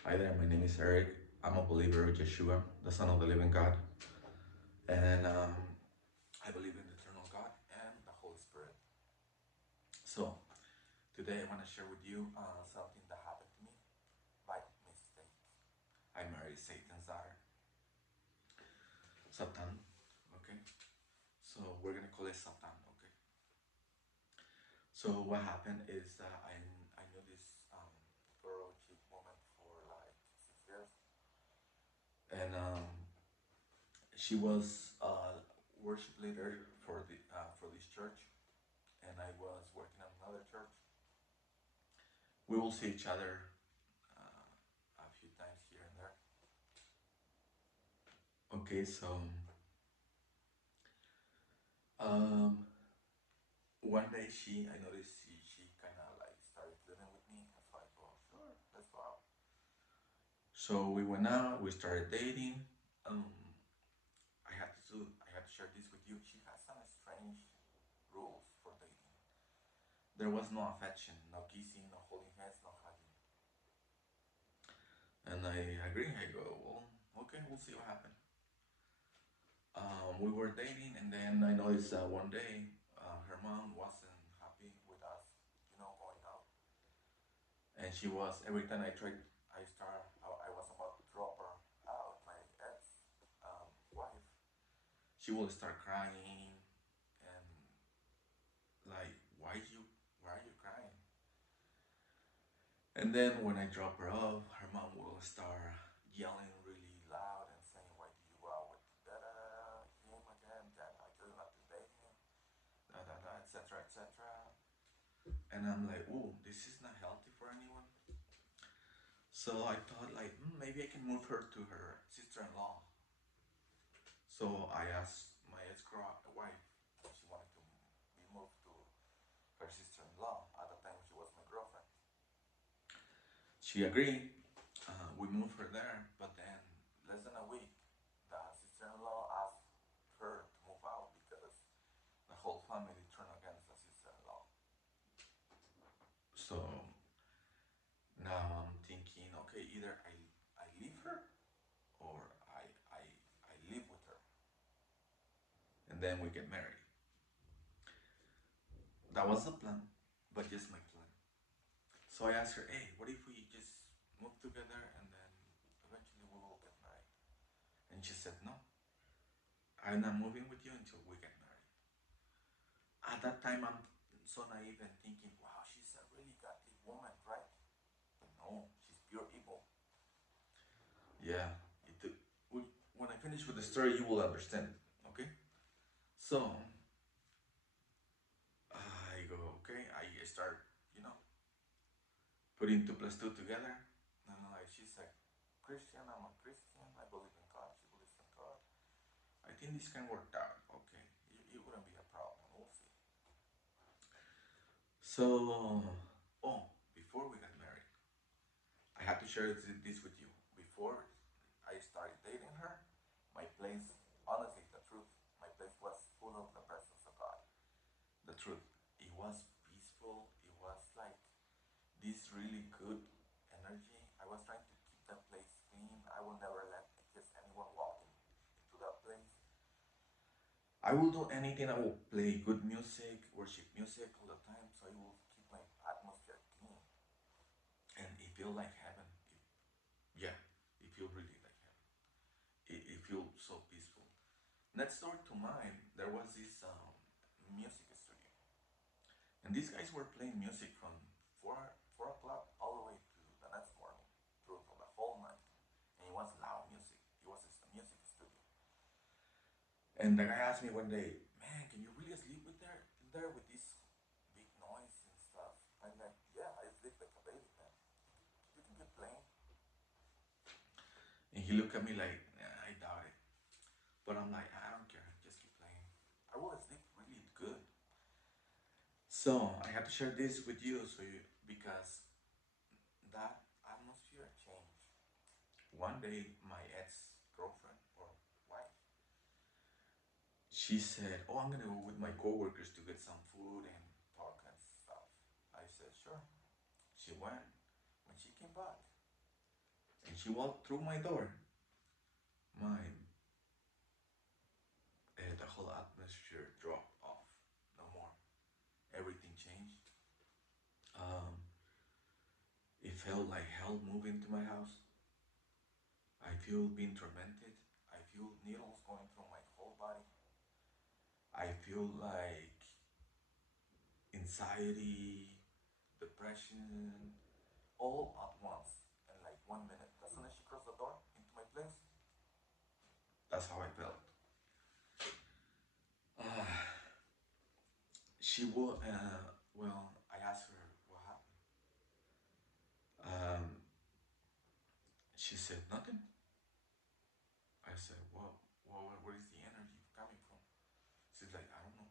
Hi there, my name is Eric. I'm a believer of Yeshua, the Son of the Living God, and I believe in the eternal God and the Holy Spirit. So, today I want to share with you something that happened to me by mistake. I married Satan's daughter, Satan. Okay, so we're gonna call it Satan. Okay. So what happened is that I knew this girl, chick woman for like 6 years, and she was a worship leader for this church, and I was working at another church. We will see each other a few times here and there. Okay, so um, one day I noticed she kind of like started flirting with me. I was like, oh, sure, let's go out. So we went out, we started dating. Um, I had to share this with you. She has some strange rules for dating. There was no affection, no kissing, no holding hands, no hugging. And I agree. I go, well, okay, we'll see what happens. We were dating, and then I noticed that one day her mom wasn't happy with us, going out. And she was every time I was about to drop her out, my ex wife. She will start crying and like, why are you crying? And then when I drop her off, her mom will start yelling really loud and saying, "Why do you go out with him again? That I tell you not to date him, da da da, etc. etc." And I'm like, "Oh, this is not healthy for anyone." So I thought like, maybe I can move her to her sister-in-law. So I asked my ex-wife if she wanted to be moved to her sister-in-law. At the time, she was my girlfriend. She agreed. We moved her there, but then less than a week, the sister-in-law asked her to move out because the whole family turned against the sister-in-law. So now I'm thinking, okay, either I leave her or I live with her, and then we get married. That was the plan, but just my plan. So I asked her, hey, what if we just move together and then eventually we will get married? And she said, no, I'm not moving with you until we get married. At that time, I'm so naive and thinking, wow, she's a really godly woman, right? No, she's pure evil. Yeah, it, when I finish with the story, you will understand it, okay? So I go, okay, I start, you know, putting two plus two together. And like, she's a Christian, I'm a Christian, I believe in God, she believes in God. I think this can work out, okay? It wouldn't be a problem, we'll see. So, oh, before we got married, I have to share this with you. Before I started dating her, my place, honestly, the truth, my place was full of the presence of God. The truth. It was peaceful. It was like this really good energy. I was trying to keep that place clean. I will never let just anyone walk into that place. I will do anything. I will play good music, worship music all the time. So I will keep my atmosphere clean. And it feels like heaven. Yeah, it feels really like heaven. It feels so peaceful. Next door to mine, there was this music studio, and these guys were playing music from 4 o'clock all the way to the next morning, through the whole night, and it was loud music. It was a music studio, and the guy asked me one day, "Man, can you really sleep there with this big noise and stuff?" I'm like, "Yeah, I sleep like a baby, man. You can keep playing." And he looked at me like, I doubt it. But I'm like, I don't care, just keep playing. I will sleep really good. So I had to share this with you, because that atmosphere changed. One day, my ex girlfriend or wife, she said, "Oh, I'm gonna go with my coworkers to get some food and talk and stuff." I said, "Sure." She went. When she came back, she walked through my door, my the whole atmosphere dropped off. No more. Everything changed. Um, it felt like hell moving to my house. I feel being tormented. I feel needles going through my whole body. I feel like anxiety, depression, all at once in like 1 minute. As soon as she crossed the door into my place, that's how I felt. Uh, she will. Well, I asked her what happened. Um, she said nothing. I said, well, where is the energy coming from? She's like, I don't know.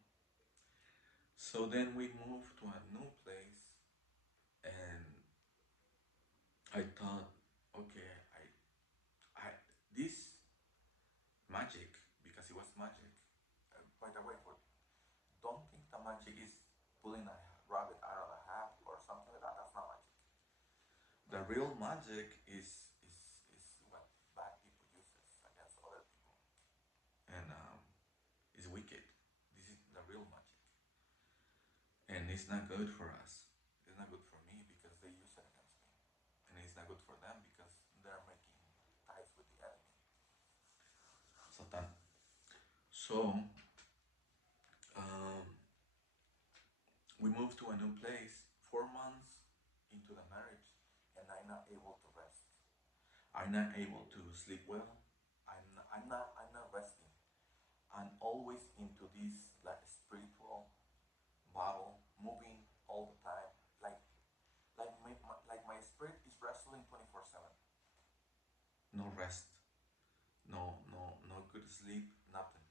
So then we moved to a new place, and I thought, okay, I, this magic, because it was magic. By the way, don't think the magic is pulling a rabbit out of a hat or something like that. That's not magic. The real magic is what bad people uses against other people, and it's wicked. This is the real magic, and it's not good for us. It's not good for me because they use it against me, and it's not good for them because they're making ties with the enemy, Satan. So um, we moved to a new place 4 months into the marriage, and I'm not able to rest. I'm not able to sleep well. I'm not resting. I'm always into this like spiritual battle, moving all the time. Like my spirit is wrestling 24/7. No rest. No good sleep. Nothing.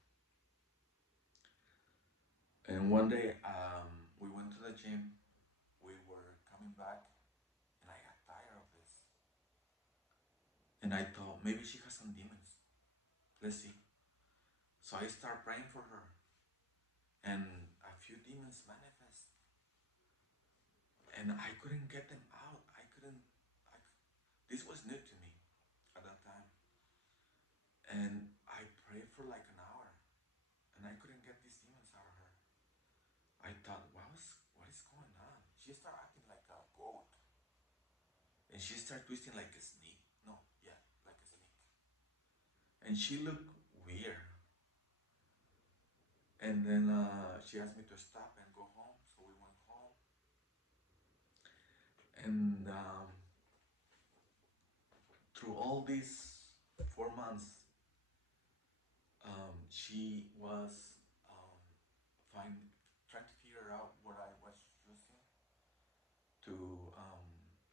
And one day, we went to the gym. We were coming back, and I got tired of this. And I thought maybe she has some demons. Let's see. So I start praying for her, and a few demons manifest, and I couldn't get them out. I couldn't. I, this was new to me at that time, and I prayed for like an hour, and I couldn't get these demons out of her. I thought, what is going on? She started acting like a goat, and she started twisting like a snake. No, yeah, like a snake, and she looked weird. And then she asked me to stop and go home, so we went home. And through all these 4 months, she was find trying to figure out what I was using to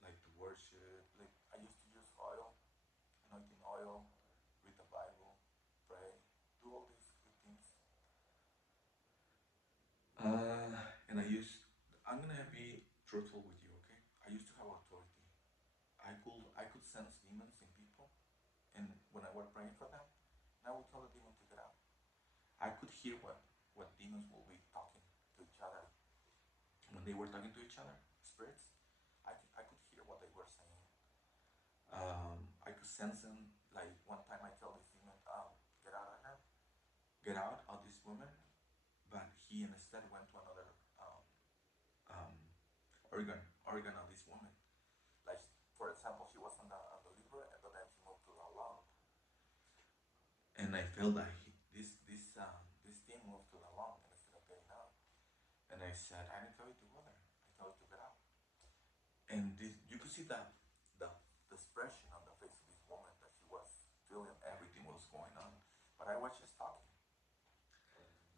like to worship. Like I used to use oil, anointing oil, read the Bible, pray, do all these good things. And I'm gonna be truthful with you, okay? I used to have authority. I could sense demons in people, and when I was praying for them, and I would tell the demon to get out. I could hear what demons will be talking to each other. When they were talking to each other, spirits, I could hear what they were saying. I could sense them. Like one time I tell this demon, get out of her, get out of this woman, but he instead went to another um, organ of this woman. Like for example, she was on the liver, and then she moved to the lung, and I felt that this thing moved to the lung instead of getting out. And I said, I didn't tell you to go there. I told you to get out. And you could see the the expression on the face of this woman that she was feeling everything was going on, but I was just talking.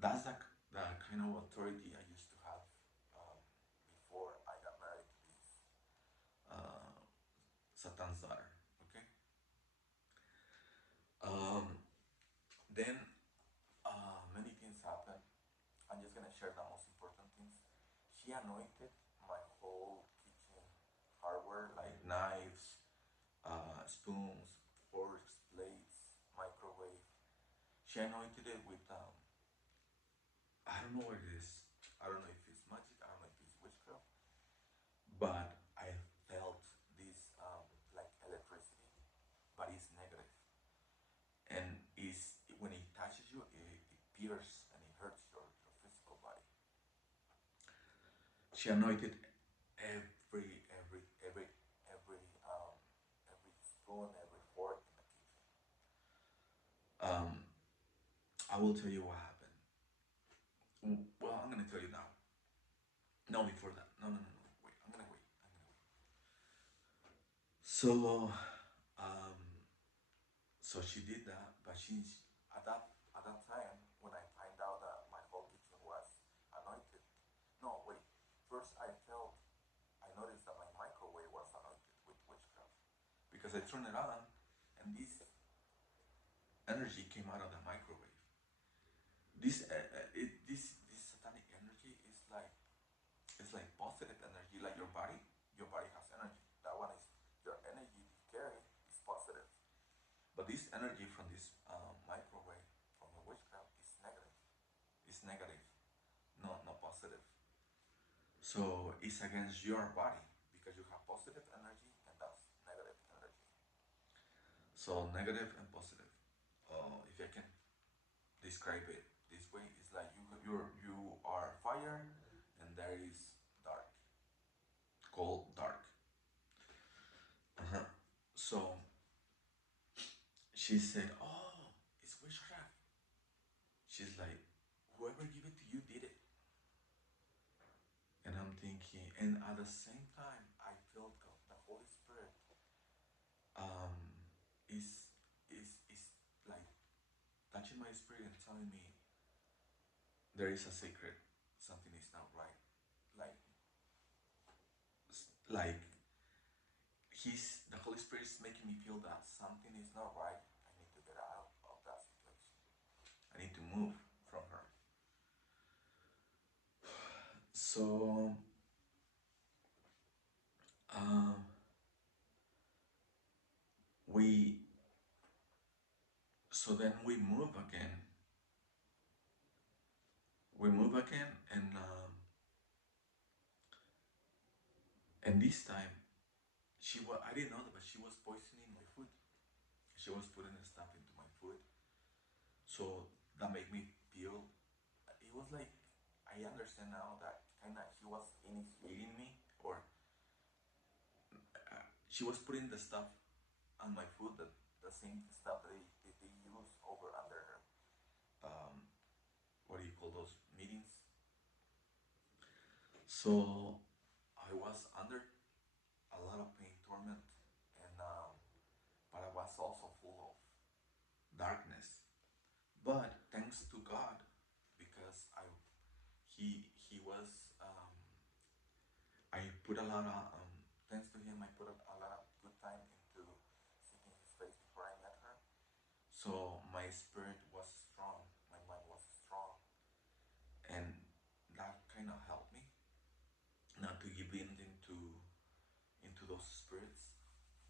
That's the kind of authority I used to have um, before I got married to this uh, Satan's daughter. Okay. Um, then many things happened. I'm just gonna share the most important things. She anointed my whole kitchen hardware, like knives, spoons, forks, plates, microwave. She anointed it with I don't know what it is. I don't know if it's magic. I don't know if it's witchcraft. But I felt this like electricity. pierces and it hurts your physical body. She anointed every spoon, every fork in the kitchen. I will tell you what happened. Well, I'm gonna tell you now. No, before that. No, no, no, no. Wait. I'm gonna wait. I'm gonna wait. So, um, so she did that, but she's at that time when I find out that my whole kitchen was anointed. No, wait. First, I noticed that my microwave was anointed with witchcraft because I turned it on, and this energy came out of the microwave. This satanic energy is like it's like positive energy, like your body. Your body has energy. That one is your energy you carry is positive. But this energy from this microwave, from the witchcraft, is negative. It's negative, not positive. So it's against your body because you have positive energy and that's negative energy. So negative and positive. If I can describe it this way, it's like you are fire and there is dark, cold, dark. Uh-huh. So she said, "Oh, it's witchcraft." She's like, "Whoever gave it to you did it." And I'm thinking, and at the same time, I felt the Holy Spirit um, is is like touching my spirit and telling me there is a secret, something is not right. Like like the Holy Spirit is making me feel that something is not right. I need to get out of that situation. I need to move from her. So um, we so then we move again. We move again, and this time I didn't know that, but she was poisoning my food. She was putting stuff into my food, so that made me feel. It was like I understand now that kind of she was initiating me, or she was putting the stuff on my food, the same stuff that they use over under um, what do you call those meetings. So I was under a lot of pain, torment, and but I was also full of darkness. But thanks to God, because he was I put a lot of thanks to him I put a lot of good time into seeking his face before I met her. So my spirit was strong, my mind was strong, and that kind of helped me not to give in into those spirits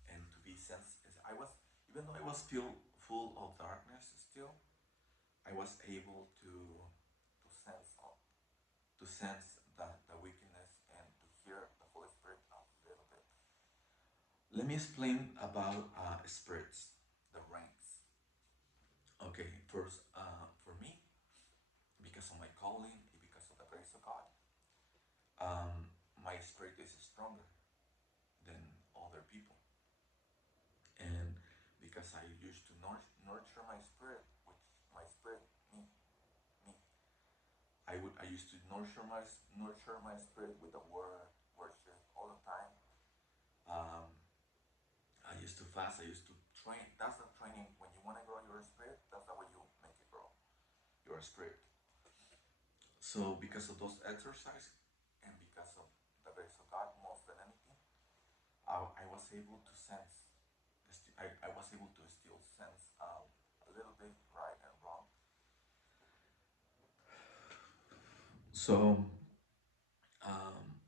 and to be sensitive. I was even though I was still full of darkness still, I was able to sense the weakness and to hear the Holy Spirit a little bit. Let me explain about spirits, the ranks. Okay, first, for me, because of my calling, because of the grace of God, my spirit is stronger than other people, and because I used to nurture my spirit, which my spirit, me, I used to nurture my spirit with the word, worship all the time. Um, I used to fast. I used to train. That's the training. When you want to grow your spirit, that's the way you make it grow. Your spirit. So because of those exercises and because of the grace of God, most than anything, I was able to sense. I was able to still sense a little bit right and wrong. So um,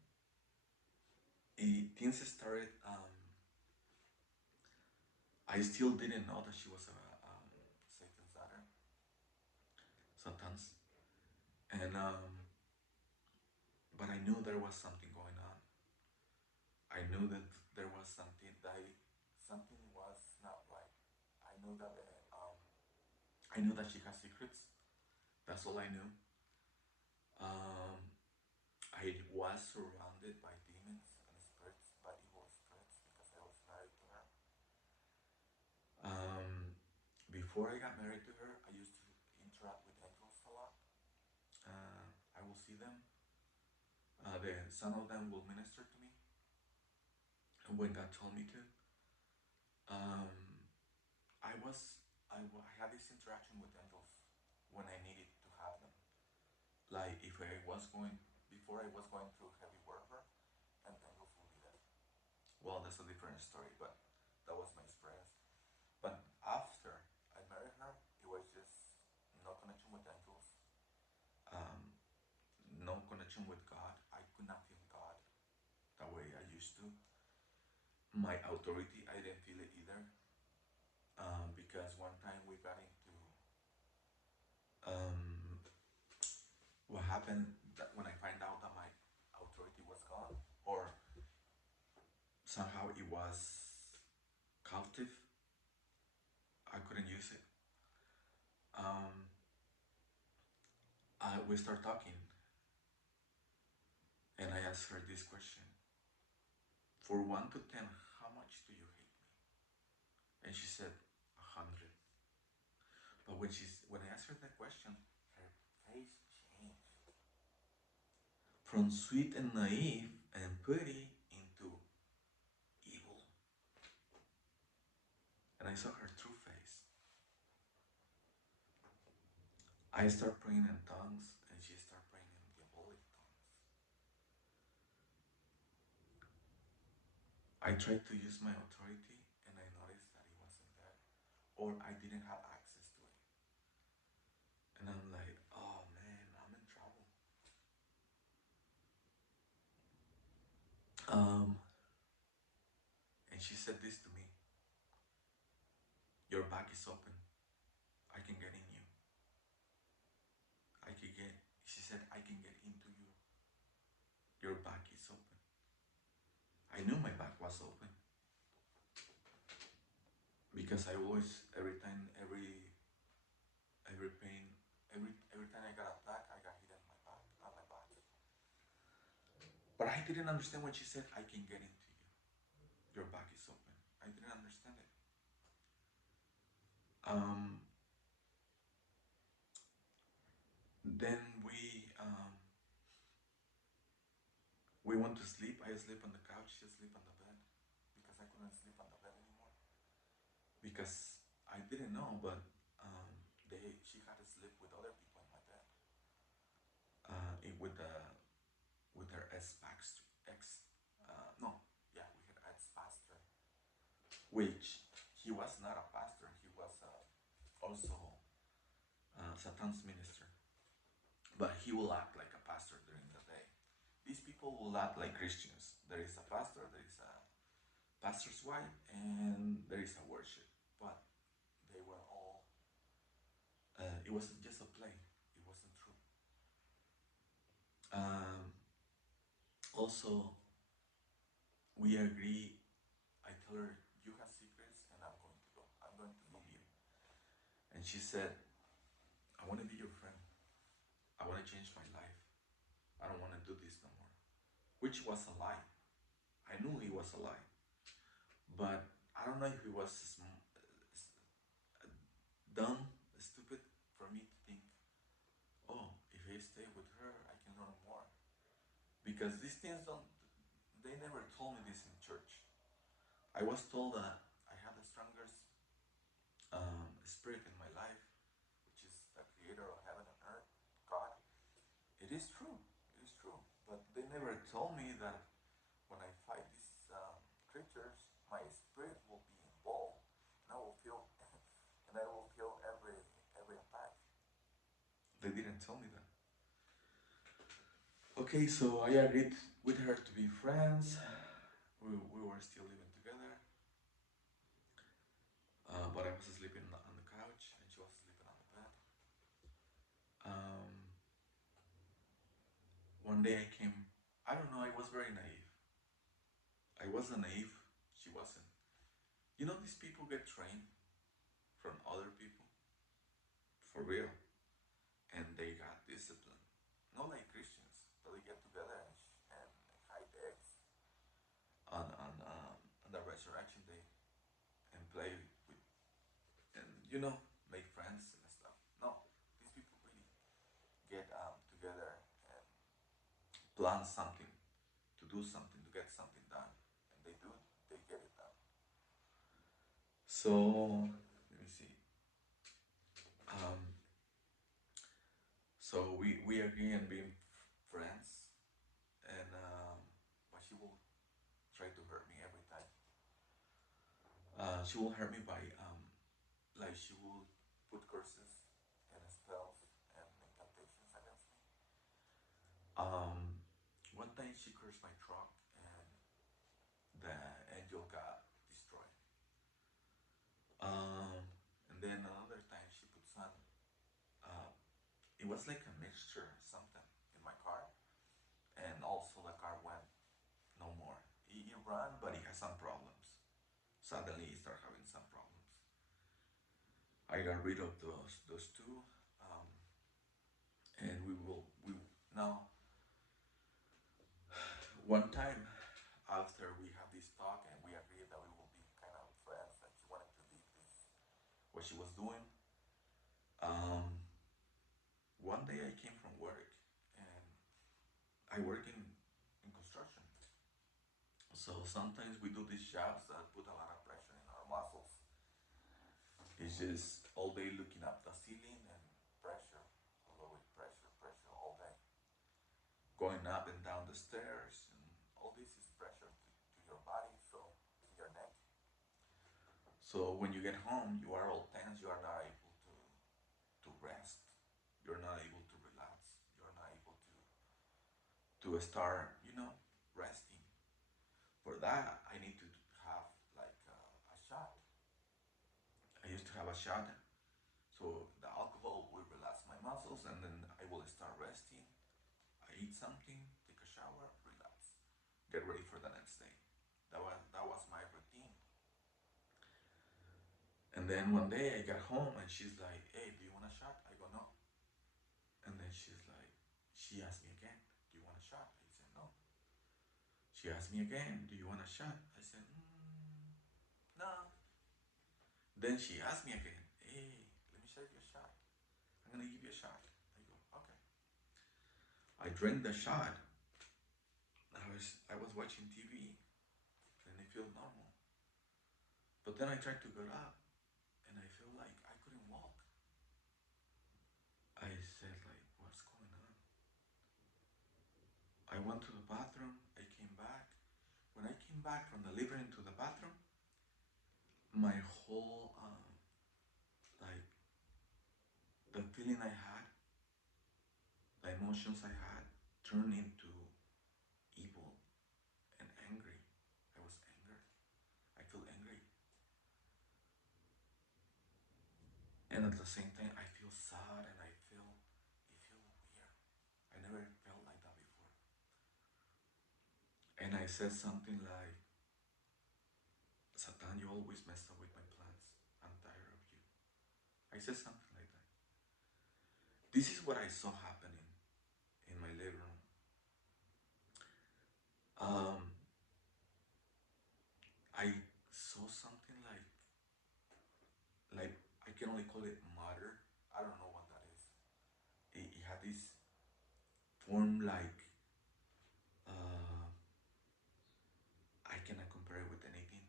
things started. I still didn't know that she was a Satan's daughter, Satan's, and but I knew there was something going on. I knew that there was something was not right. I knew that I knew that she has secrets, That's all I knew. Um, I was surrounded by demons and spirits, by evil spirits, because I was married to her. Um, Before I got married to her, I used to interact with angels a lot. I will see them. Some of them will minister to me when God told me to. Um, I had this interaction with angels when I needed to have them. Like if I was going before I was going through heavy warfare, and angels will be there. Well, that's a different story, but that was my experience. But after I married her, it was just no connection with angels, um, no connection with God. I could not feel God the way I used to. My authority, I didn't feel it either. Because one time we got into um, what happened that when I find out that my authority was gone, or somehow it was captive, I couldn't use it. Um, we start talking, and I asked her this question: for 1 to 10, how much do you hate me? And she said 100. But when I asked her that question, her face changed from sweet and naive and pretty into evil, and I saw her true face. I start praying in tongues, and she start praying in diabolic tongues. I tried to use my authority, and I noticed that it wasn't there, or I didn't have access to it. And I'm like, oh man, I'm in trouble. Um, and she said this to me: your back is open. I can get in you. I can get. She said, I can get into you. Your back is open. I knew my back was open because I always, every time, every pain, every time I got attacked, I got hit on my back, But I didn't understand when she said, I can get into you. Your back is open. I didn't understand it. Um, then we went to sleep. I sleep on the couch. She sleep on the bed because I couldn't sleep on the bed anymore because I didn't know, but she had to sleep with other people in my bed. With her ex no, yeah, we had ex pastor, which he was not a pastor. He was also Satan's minister, but he will act like a pastor during the day. These people will act like Christians. There is a pastor, there is a pastor's wife, and there is a worship. But they were all, it wasn't just a play, it wasn't true. Also, we agree, I tell her, you have secrets, and I'm going to go. I'm going to leave you. And she said, I want to be your friend. I want to change my life. I don't want to do this no more. Which was a lie. I knew it was a lie. But I don't know if it was dumb, stupid for me to think, oh, if I stay with her, I can learn more. Because these things they never told me this in church. I was told that I had the strongest spirit in my life, which is the creator of heaven and earth, God. It is true. It is true. But they never told me that when I fight these creatures, my spirit will be involved, and I will feel, and I will feel every attack. They didn't tell me that. Okay, so I agreed with her to be friends. We were still living together, but I was sleeping on the couch and she was sleeping on the bed. Um, One day I came. I don't know. I was very naive. I wasn't naive. She wasn't. You know, these people get trained from other people for real. and they got discipline. Not like Christians, but they get together and hide eggs on the resurrection day and play with, and make friends and stuff. No, these people really get together and plan something, to do something, to get something done, and they do, they get it done. So let me see. Um, so we agree on being friends, and but she will try to hurt me every time. She will hurt me by like she will put curses and spells and incantations against me. Um, One time she cursed my truck and the angel got destroyed. Um, and then another time she put some. Uh, it was like a mixture, something in my car, and also the car went no more. It ran, but it has some problems. Suddenly, it started having some problems. I got rid of those two, um, and we now one time after we had this talk and we agreed that we will be kind of friends, and she wanted to leave this what she was doing. Um, One day I came from work and I work in construction. So sometimes we do these jobs that put a lot of pressure in our muscles. It's just all day looking up the ceiling and pressure, always pressure, pressure all day. Going up and down the stairs, and all this is pressure to your body, so in your neck. So when you get home, you are all tense. You are not able to rest. You're not able to relax. You're not able to start, resting. For that, I need to have like a shot. I used to have a shot, so the alcohol will relax my muscles, and then I will start resting. I eat something, take a shower, relax, get ready for the next day. That was my routine. And then one day I got home and she's like, "Hey, do you want a shot?" I go, "No." And then she asked me again, "Do you want a shot?" I said, "No." She asked me again, "Do you want a shot?" I said, "No." Then she asked me again, "Hey, let me serve you a shot. I'm gonna give you a shot." I go, "Okay." I drank the shot. I was watching TV and it felt normal. But then I tried to get up and I feel like I couldn't walk. I said like, "What's going on?" I went to the bathroom. I came back. When I came back from the living room to the bathroom, my whole like the feeling I had, the emotions I had, turned into evil and angry. I was angry. I feel angry, and at the same time, I feel sad and I feel weird. I never felt like that before. And I said something like, "Satan, you always mess up with my plans. I'm tired of you." I said something like that. This is what I saw happening in my living room. Um, I saw something like I can only call it matter. I don't know what that is. It had this form like uh, I cannot compare it with anything.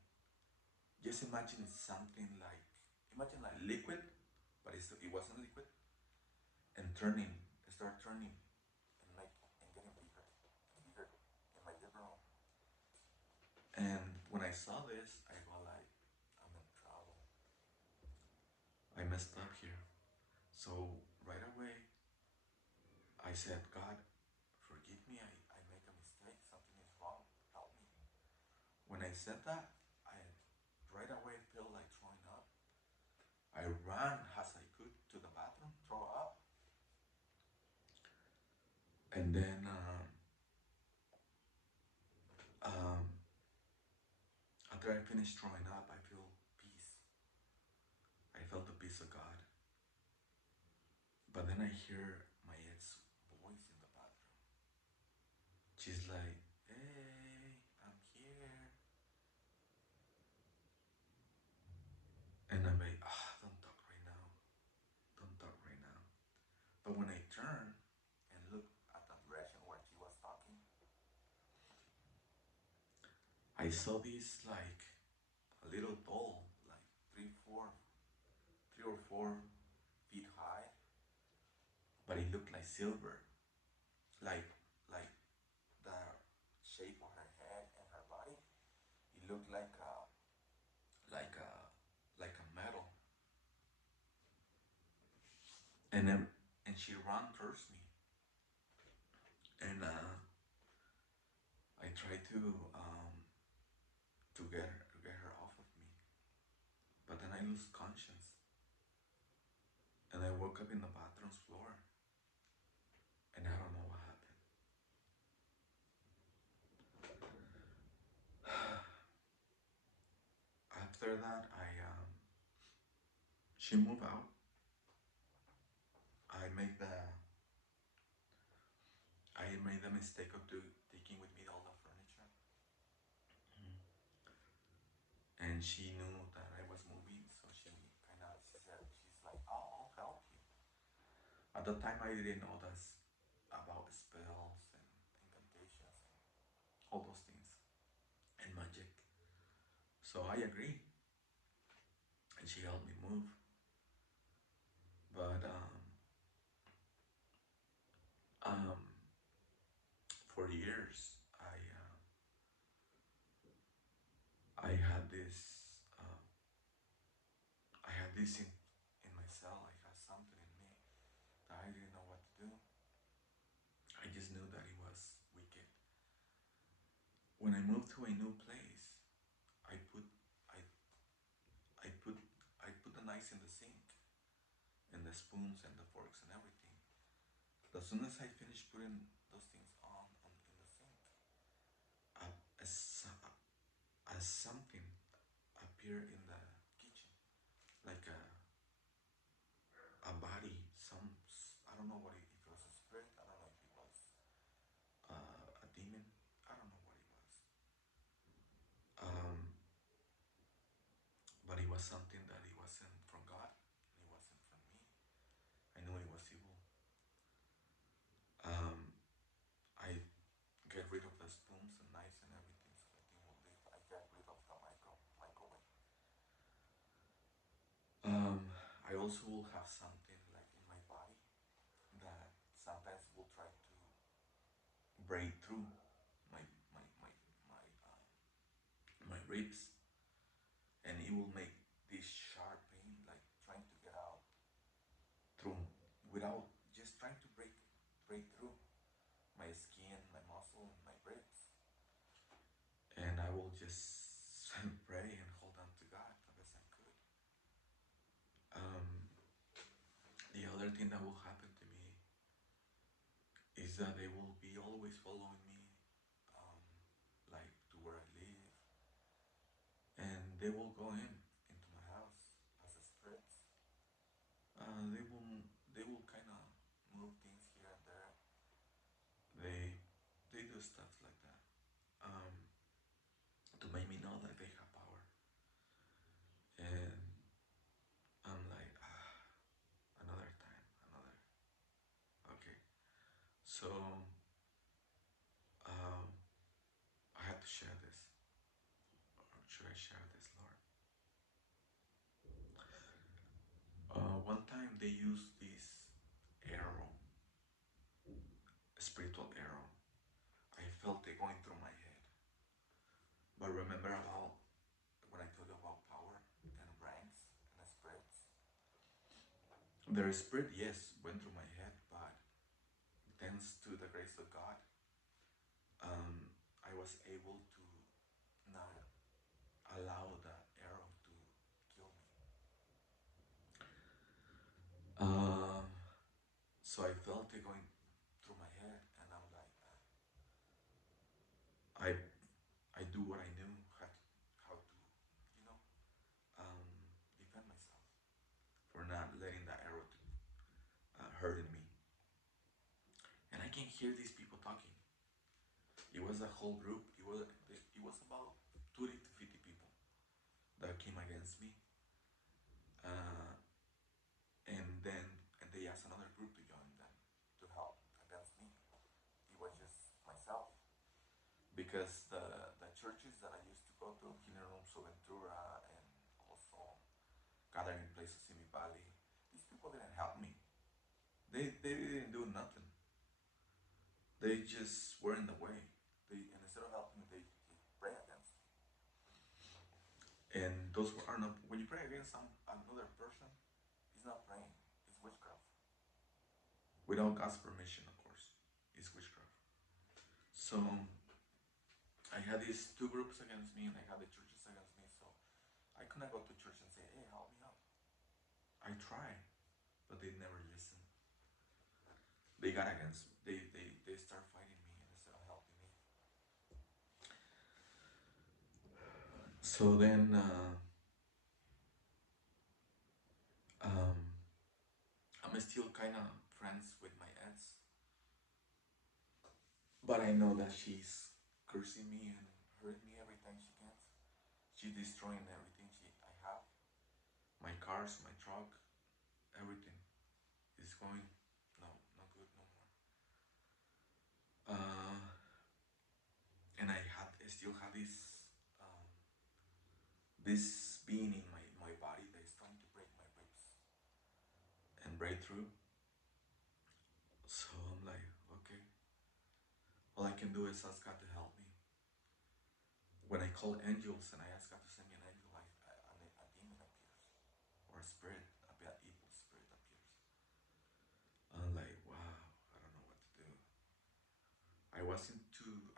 Just imagine like liquid, but it wasn't liquid, and turning, it started turning and getting bigger and bigger in my living room. And when I saw this, I go like, I'm in trouble. I messed up here. So right away, I said, "God, forgive me. I make a mistake. Something is wrong. Help me." When I said that, I right away felt like throwing up. I ran as I could to the bathroom, throw up, and then um, after I finished throwing up, I feel peace. I felt the peace of God. But then I hear my ex voice in the bathroom. She's like, "Hey, I'm here." And I'm like, don't talk right now. Don't talk right now. But when I turn and look at the direction where she was talking, I saw this like a little doll, like 3 or 4 feet high, but it looked like silver, like like the shape of her head and her body. It looked like a like a metal, and then and she ran towards me, and I tried to get her off of me, but then I lost conscience, and I woke up in the bathroom's floor, and I don't know what happened. After that, she moved out. I made the I made the mistake of taking with me all the furniture, and she knew that I was moving, so she's like, "Oh, I'll help you." At the time, I didn't know this about spells and incantations and all those things and magic, so I agreed, and she helped me move. But um, for years, I had this in myself. I had something in me that I didn't know what to do. I just knew that it was wicked. When I moved to a new place, I put I I put I put the knives in the sink and the spoons and the forks and everything. As soon as I finished putting those things on in the sink, uh, as, as something appeared in the kitchen, like a body, I don't know what if it was a spirit, I don't know if it was a demon, I don't know what it was. Um, but it was something that it wasn't from God, and it wasn't from me. I knew it was evil. Um, I get rid of the spoons and knives and everything so the thing will leave. I get rid of the microwave. I also will have something like in my body that sometimes will try to break through my my my my my ribs, and it will make this sharp pain, like trying to get out through without just trying to break through my skin, my muscle, and my ribs. And I will just pray and hold on to God the best I could. Um, the other thing that will happen to me is that they will be always following me, um, like to where I live, and they will go into my house as a spirits. They will kind of move things here and there. They do stuff like that, um, to make me know that they have power, and I'm like, another time, another. Okay, so um, I have to share this, or should I share this, Lord? One time they used this arrow, a spiritual arrow. I felt it going through my head. But remember about when I told you about power and ranks and the spirits? The spirit, yes, went through my head, but thanks to the grace of God, I was able to not allow the arrow to kill me. Um, so I felt it going through my head, and I'm like, I I do what I knew how to, you know, defend myself for not letting the arrow to hurt hear these people talking. It was a whole group. It was about 20 to 50 people that came against me. Uh, and then and they asked another group to join them to help against me. It was just myself because the churches that I used to go to, Hinerum Ventura, and also gathering places in the valley, these people didn't help me. They didn't do nothing. They just were in the way. And instead of helping me, they pray against me. And those are not. When you pray against another person, it's not praying. It's witchcraft. Without God's permission, of course, it's witchcraft. So I had these two groups against me, and I had the churches against me. So I could not go to church and say, "Hey, help me out." I tried, but they never listened. They got against me. They start fighting me instead of helping me. So then um, I'm still kind of friends with my ex, but I know that she's cursing me and hurting me every time she can. She's destroying everything I have. My cars, my truck, everything is going not good no more. And I still have this being in my body that is trying to break my ribs and break through. So I'm like, okay, all I can do is ask God to help me. When I call angels and I ask God to send me an angel, a demon appears, or a spirit, a bad evil spirit appears. I'm like, wow, I don't know what to do.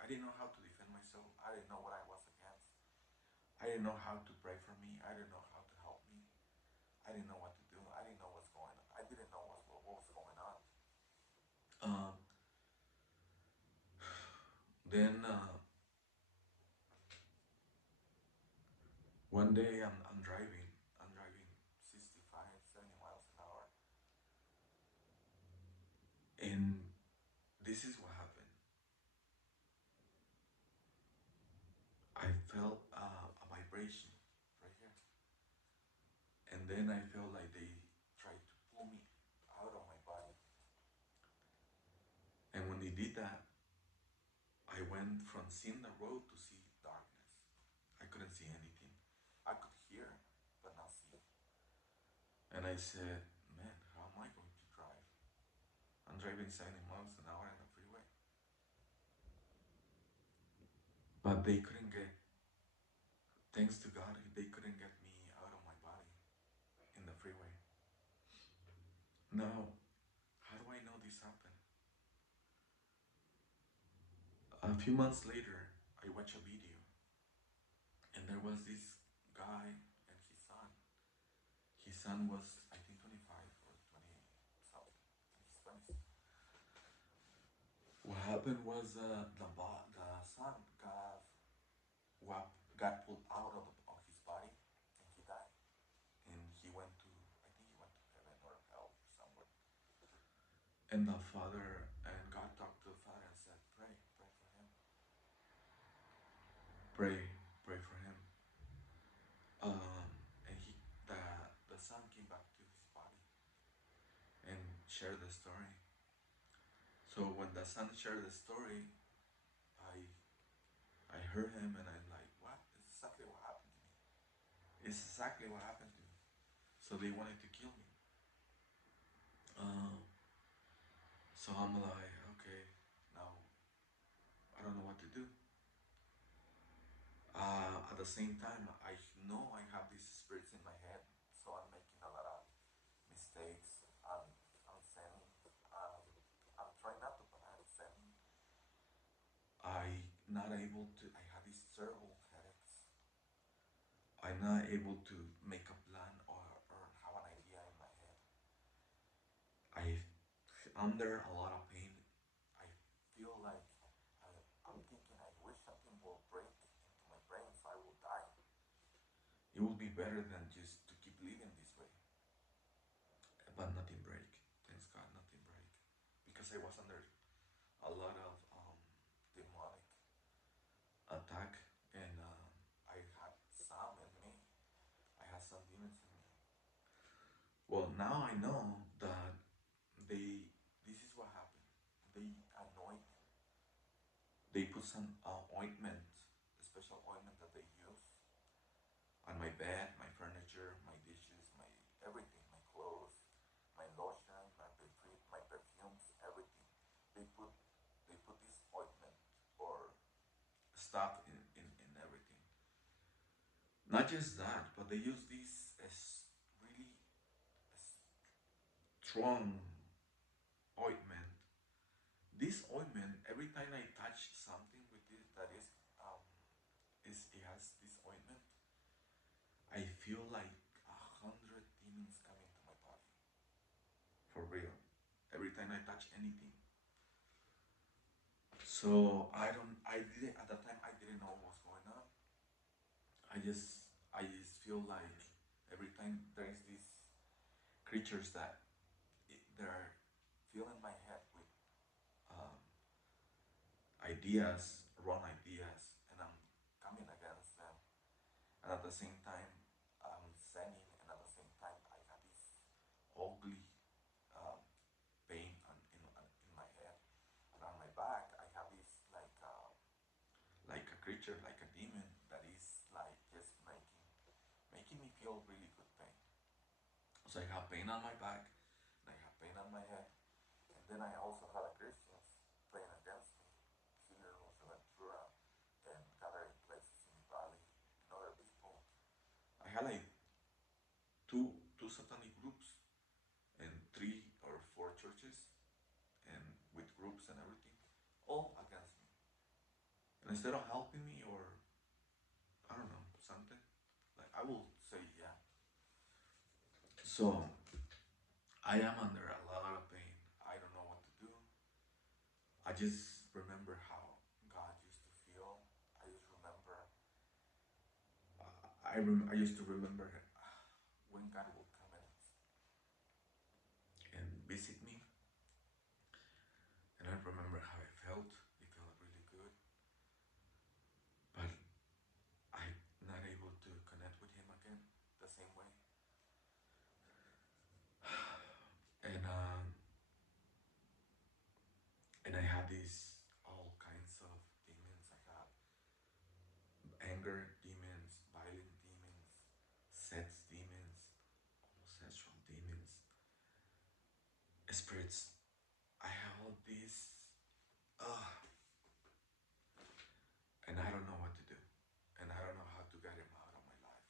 I didn't know how to defend myself. I didn't know what I was against. I didn't know how to pray for me. I didn't know how to help me. I didn't know what to do. I didn't know what's going on. I didn't know what was going on. Um, then one day I'm driving. I'm driving 65, 70 miles an hour. And this is what happened. I felt a vibration right here. And then I felt like they tried to pull me out of my body. And when they did that, I went from seeing the road to see darkness. I couldn't see anything. I could hear, but not see. And I said, man, how am I going to drive? I'm driving 70 miles an hour on the freeway. But they couldn't thanks to God, they couldn't get me out of my body in the freeway. Now, how do I know this happened? A few months later, I watched a video, and there was this guy and his son. His son was, I think, 25 or 20 something. In his 20s. What happened was the son got pulled out of his body, and he died. And he went to, I think he went to heaven or hell or somewhere. And the father and God talked to the father and said, pray for him. Pray for him. And the son came back to his body and shared the story. So when the son shared the story, I I heard him and I'm like, what? It's exactly what happened to me. It's exactly what happened to me. So they wanted to kill me. Um, so I'm like, okay, now I don't know what to do. At the same time, I know I have these spirits in my head, so I'm making a lot of mistakes. I'm sinning. I'm trying not to, but I'm sinning. I not able to. I have these terrible headaches. I'm not able to make a plan or have an idea in my head. Under a lot of pain. I feel like I'm thinking I wish something will break into my brain so I will die. It would be better than just to keep living this way. But nothing break. Thanks God, nothing break. Because I was a lot of demonic attack, and I had some in me. I had some demons in me. Well, now I know that they. This is what happened. They anoint. They put some ointment, a special ointment that they use on my bed, my furniture, my dishes, my everything, my clothes, my lotion, my perfumes, everything. They put they put this ointment or stuff in everything. Not just that, but they use this as really strong ointment. This ointment, every time I touch something with this that is it has this ointment, I feel like 100 demons coming to my body. For real. Every time I touch anything. So I didn't, at that time, I didn't know what was going on. I just feel like every time there is these creatures that they're filling my head with um, ideas, wrong ideas, and I'm coming against them. And at the same time, I'm sinning, and at the same time, I have this ugly um, pain in my head and on my back. I have this like a creature, like a demon that is like just making me feel really good pain. So I have pain on my back, and I have pain on my head, and then I also had a Christians praying against me, funerals in Ventura, and gathering places in Valley, and other people. I had like two satanic groups and 3 or 4 churches, and with groups and everything, all against me. And instead of helping me or I don't know something, like I will say yeah. So I am under a lot of pain. I don't know what to do. I just remember how God used to feel. I just remember. I used to remember when God would come and visit me, and I remember how I felt. It felt really good, but I'm not able to connect with Him again the same way. And I had these all kinds of demons. I had anger demons, violent demons, sex demons, homosexual demons, spirits. I have all these, uh, and I don't know what to do, and I don't know how to get them out of my life.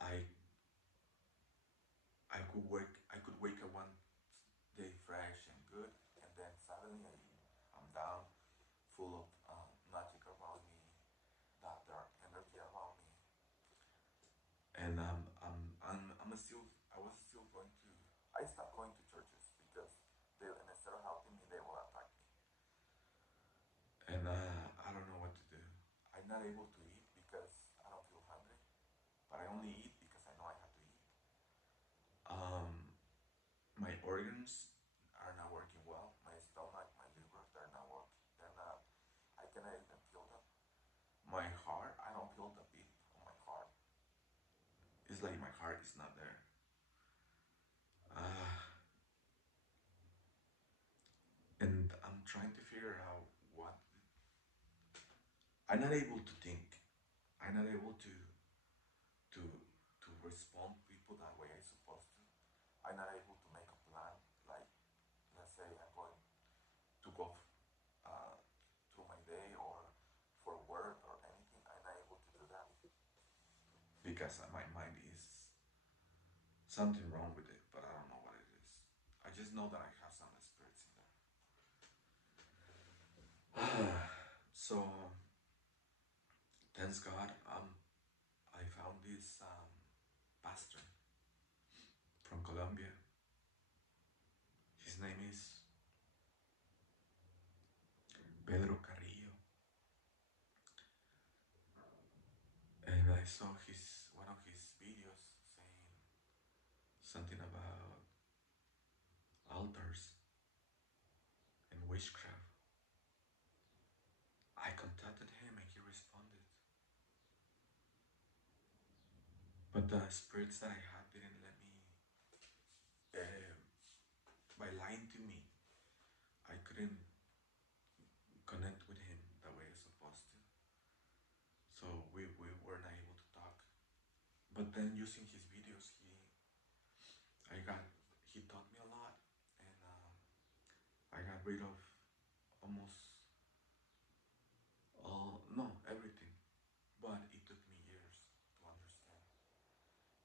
I I could wake up one day fresh and good, and then suddenly I'm down, full of magic around me, that dark energy around me, and I was still going to. I stopped going to churches because and instead of helping me, they will attack me, and I don't know what to do. I'm not able to eat because I don't feel hungry, but I only eat because I know I have to eat. Um, my organs are not working well. My stomach, my liver, they're not working. They're not. I cannot even feel them. My heart, I don't feel the beat of my heart. It's like my heart is not there. Uh, and I'm trying to figure out what. I'm not able to think. I'm not able to to respond to people that way I'm supposed to. I'm not able to make a plan. Like, let's say I'm going to go uh, through my day or for work or anything. I'm not able to do that because my mind is something wrong with it, but I don't know what it is. I just know that I have some spirits in there. So thanks God, I found this pastor from Colombia. His name is Pedro Carrillo, and I saw his one of his videos saying something about altars and witchcraft. I contacted him and he responded. But the spirits that I had didn't let me, uh, by lying to me, I couldn't connect with him the way I was supposed to. So we were not able to talk. But then using his videos, I got, he taught me a lot, and I got rid of almost all, no, everything. But it took me years to understand.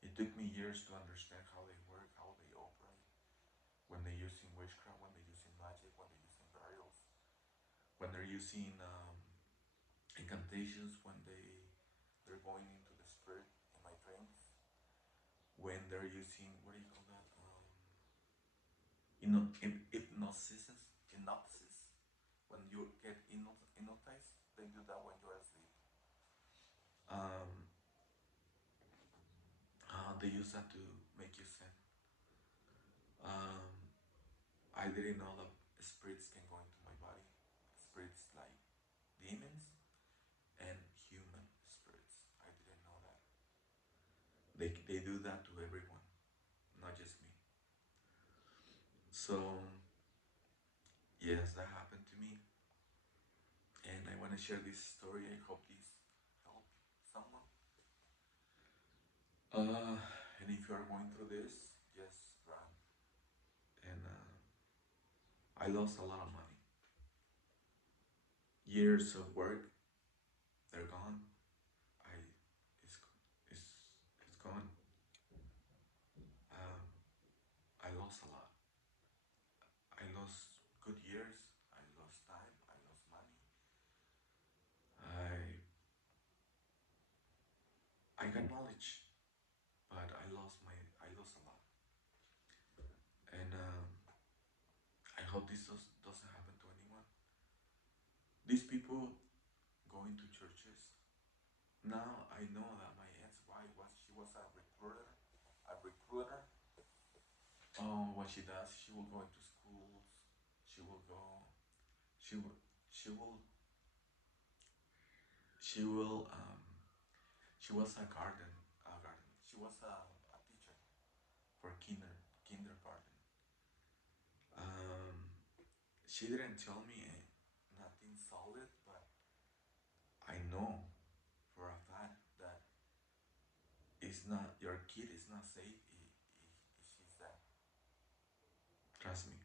It took me years to understand how they work, how they operate, when they're using witchcraft, when they're using magic, when they're using burials, when they're using incantations, when they're going into the spirit in my dreams, when they're using, what do you call that? Hypnosis. Hypnosis. When you get hypnotized, they do that when you're asleep. Um, they use that to make you sin. Um, I didn't know that spirits can go into my body. Spirits like demons and human spirits. I didn't know that. They do that to everyone, not just me. So yes, that happened to me, and I want to share this story. I hope this help someone. And if you are going through this, just run. And I lost a lot of money. Years of work, they're gone. I, it's, it's, it's gone. Um, I lost a lot. I lost good years. I lost time. I lost money. I got knowledge, but I lost a lot. And I hope this doesn't happen to anyone. These people going to churches. Now I know that my ex-wife she was a recruiter. A recruiter. What she does, she will go into schools. She will go. She will. She will. She will. She was a garden. A garden. She was a teacher for kindergarten. Um, she didn't tell me nothing solid, but I know for a fact that it's not your kid is not safe if she's there. Trust me,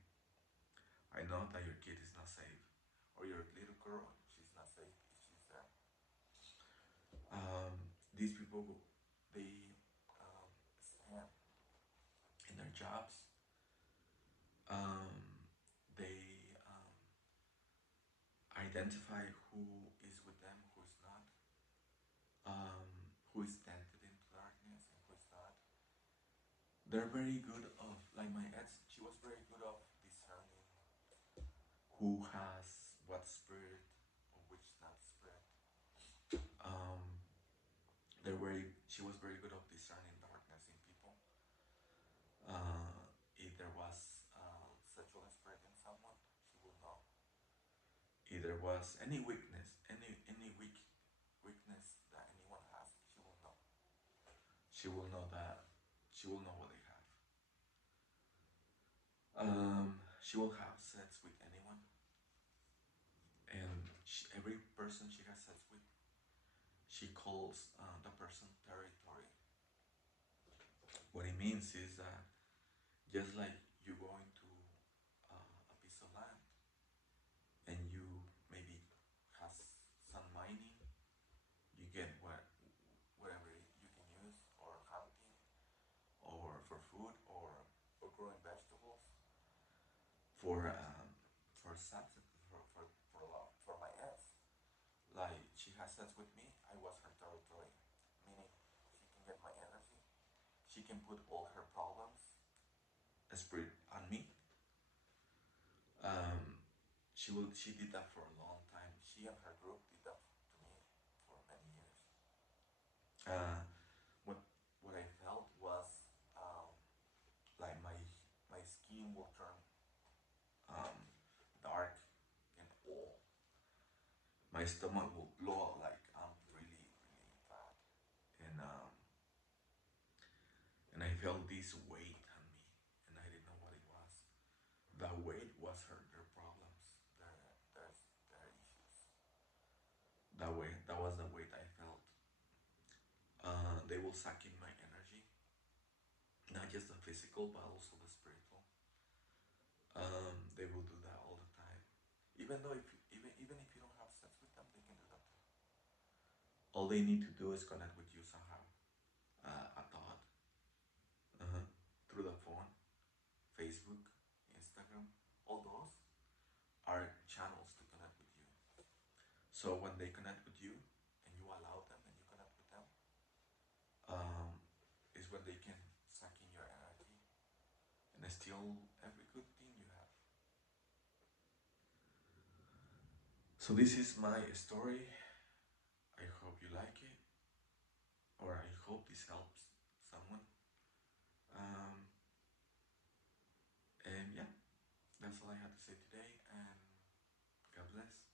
I know that your kid is not safe, or your little girl, she's not safe if she's there. These people, they scam in their jobs. Um, they identify who is with them, who is not, who is tempted into darkness and who is not. They're very good of, like my ex, she was very good of discerning who has what spirit or which not spirit. Um, she was very good of discerning darkness in people. If there was sexual spirit in someone, she will know. If there was any weakness, any weakness that anyone has, she will know. She will know that. She will know what they have. She will have sex with anyone, and every person she has sex with, she calls the person territory. What it means is that just like you go into a piece of land and you maybe has some mining, you get whatever you can use, or hunting, or for food, or growing vegetables, for substance, for my ex. Like she has sex with me, I was her territory, meaning she can get my energy. She can put all her problems, spirit on me. Um, she did that for a long time. She and her group did that to me for many years. Uh, what what I felt was like my skin will turn um, dark. my stomach will blow out like I'm really, really fat. And I felt this weight on me, and I didn't know what it was. That weight was their problems, their issues. That was the weight I felt. They will suck in my energy, not just the physical, but also the spiritual. They will do that all the time. Even though even if you don't have sex with them, they can do that too. All they need to do is connect with you somehow. A thought, uh-huh, through the phone, Facebook, Instagram, all those are channels to connect with you. So when they connect with you and you allow them and you connect with them, um, is when they can suck in your energy and steal every good thing you have. So this is my story. I hope you like it, or I hope this helps someone. Um, and yeah, that's all I had to say today, and God bless.